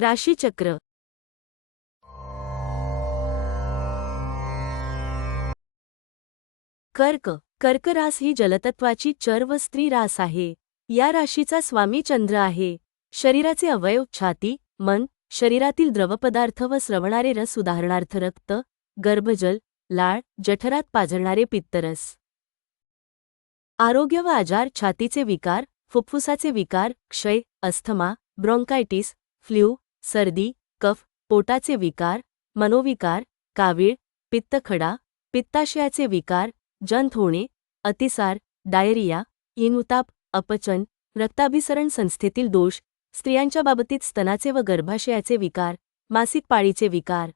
राशीचक्र. कर्क रास ही जलतत्वाची चर व स्त्री रास आहे. या राशीचा स्वामी चंद्र आहे. शरीराचे अवयव छाती, मन, शरीरातील द्रवपदार्थ व स्रवणारे रस उदाहरणार्थ रक्त, गर्भजल, लाळ, जठरात पाझरणारे पित्तरस. आरोग्य व आजार छातीचे विकार, फुफ्फुसाचे विकार, क्षय, अस्थमा, ब्रॉन्कायटिस, फ्ल्यू, सर्दी, कफ, पोटाचे विकार, मनोविकार, कावीळ, पित्तखडा, पित्ताशयाचे विकार, जंत होणे, अतिसार, डायरिया, हिमताप, अपचन, रक्ताभिसरण संस्थेतील दोष, स्त्रियांच्या बाबतीत स्तनाचे व गर्भाशयाचे विकार, मासिक पाळीचे विकार.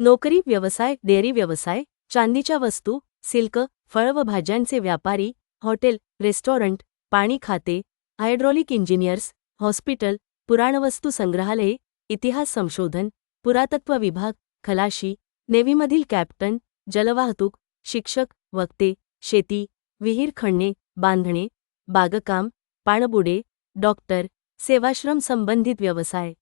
नोकरी, व्यवसाय, डेअरी व्यवसाय, चांदीच्या वस्तू, सिल्क, फळ व भाज्यांचे व्यापारी, हॉटेल, रेस्टॉरंट, पाणी खाते, हायड्रॉलिक इंजिनियर्स, हॉस्पिटल, पुराणवस्तू संग्रहालये, इतिहास संशोधन, पुरातत्व विभाग, खलाशी, नेव्हीमधील कॅप्टन, जलवाहतूक, शिक्षक, वक्ते, शेती, विहीर खणणे, बांधणे, बागकाम, पाणबुडे, डॉक्टर, सेवाश्रम संबंधित व्यवसाय.